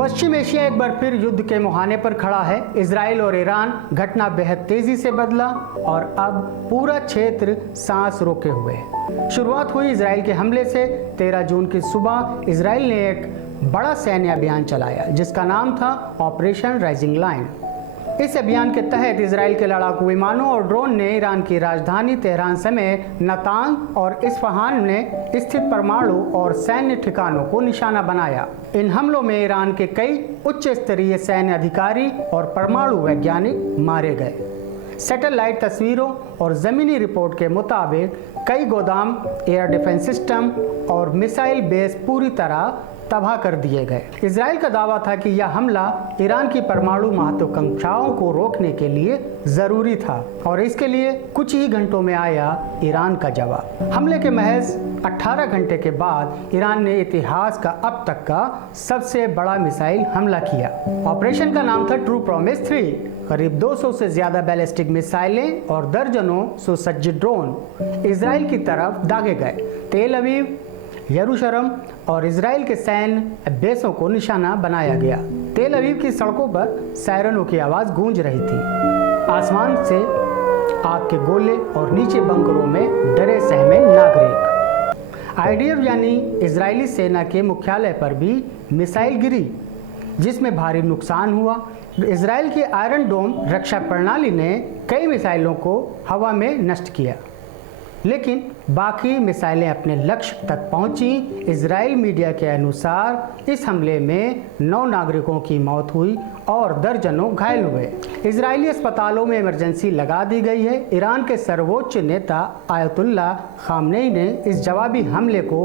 पश्चिम Asia एक बार फिर युद्ध के मुहाने पर खड़ा है। इजराइल और ईरान घटना बेहद तेजी से बदला और अब पूरा क्षेत्र सांस रोके हुए है। शुरुआत हुई इजराइल के हमले से। 13 जून की सुबह इजराइल ने एक बड़ा सैन्य अभियान चलाया जिसका नाम था ऑपरेशन राइजिंग लाइन। इस अभियान के तहत इजराइल के लड़ाकू विमानों और ड्रोन ने ईरान की राजधानी तेहरान समेत नतांज और इस्फहान में स्थित परमाणु और सैन्य ठिकानों को निशाना बनाया। इन हमलों में ईरान के कई उच्च स्तरीय सैन्य अधिकारी और परमाणु वैज्ञानिक मारे गए। सैटेलाइट तस्वीरों और ज़मीनी रिपोर्ट के मुताबिक कई गोदाम, एयर डिफेंस सिस्टम और मिसाइल बेस पूरी तरह तबाह कर दिए गए। इजराइल का दावा था कि यह हमला ईरान की परमाणु महत्वाकांक्षाओं को रोकने के लिए जरूरी था और इसके लिए कुछ ही घंटों में आया ईरान का जवाब। हमले के महज 18 घंटे के बाद ईरान ने इतिहास का अब तक का सबसे बड़ा मिसाइल हमला किया। ऑपरेशन का नाम था ट्रू प्रॉमिस 3। करीब 200 से ज्यादा बैलिस्टिक मिसाइलें और दर्जनों सुसज्जित ड्रोन इजराइल की तरफ दागे गए। तेल अवीव, यरूशलेम और इजराइल के सैन्य बेसों को निशाना बनाया गया। तेल अवीव की सड़कों पर सायरनों की आवाज गूंज रही थी। आसमान से आग के गोले और नीचे बंकरों में डरे सहमे नागरिक। आईडीएफ यानी इजरायली सेना के मुख्यालय पर भी मिसाइल गिरी जिसमें भारी नुकसान हुआ। इजराइल की आयरन डोम रक्षा प्रणाली ने कई मिसाइलों को हवा में नष्ट किया, लेकिन बाकी मिसाइलें अपने लक्ष्य तक पहुंची। इजराइल मीडिया के अनुसार इस हमले में 9 नागरिकों की मौत हुई और दर्जनों घायल हुए। इजरायली अस्पतालों में इमरजेंसी लगा दी गई है। ईरान के सर्वोच्च नेता आयतुल्ला खामनेई ने इस जवाबी हमले को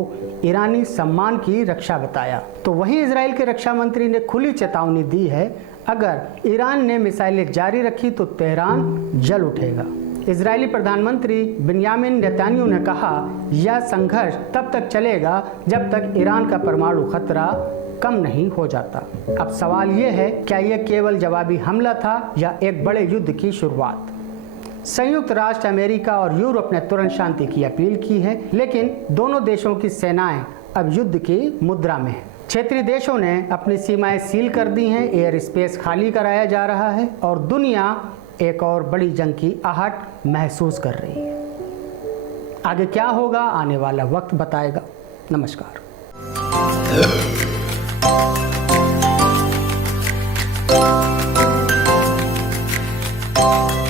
ईरानी सम्मान की रक्षा बताया। तो वहीं इजराइल के रक्षा मंत्री ने खुली चेतावनी दी है, अगर ईरान ने मिसाइलें जारी रखी तो तेहरान जल उठेगा। इजरायली प्रधानमंत्री बिन्यामिन नेतन्याहू ने कहा, यह संघर्ष तब तक चलेगा जब तक ईरान का परमाणु खतरा कम नहीं हो जाता। अब सवाल यह है, क्या यह केवल जवाबी हमला था या एक बड़े युद्ध की शुरुआत? संयुक्त राष्ट्र, अमेरिका और यूरोप ने तुरंत शांति की अपील की है, लेकिन दोनों देशों की सेनाएं अब युद्ध की मुद्रा में हैं। क्षेत्रीय देशों ने अपनी सीमाएं सील कर दी हैं, एयर स्पेस खाली कराया जा रहा है और दुनिया एक और बड़ी जंग की आहट महसूस कर रही है। आगे क्या होगा आने वाला वक्त बताएगा। नमस्कार।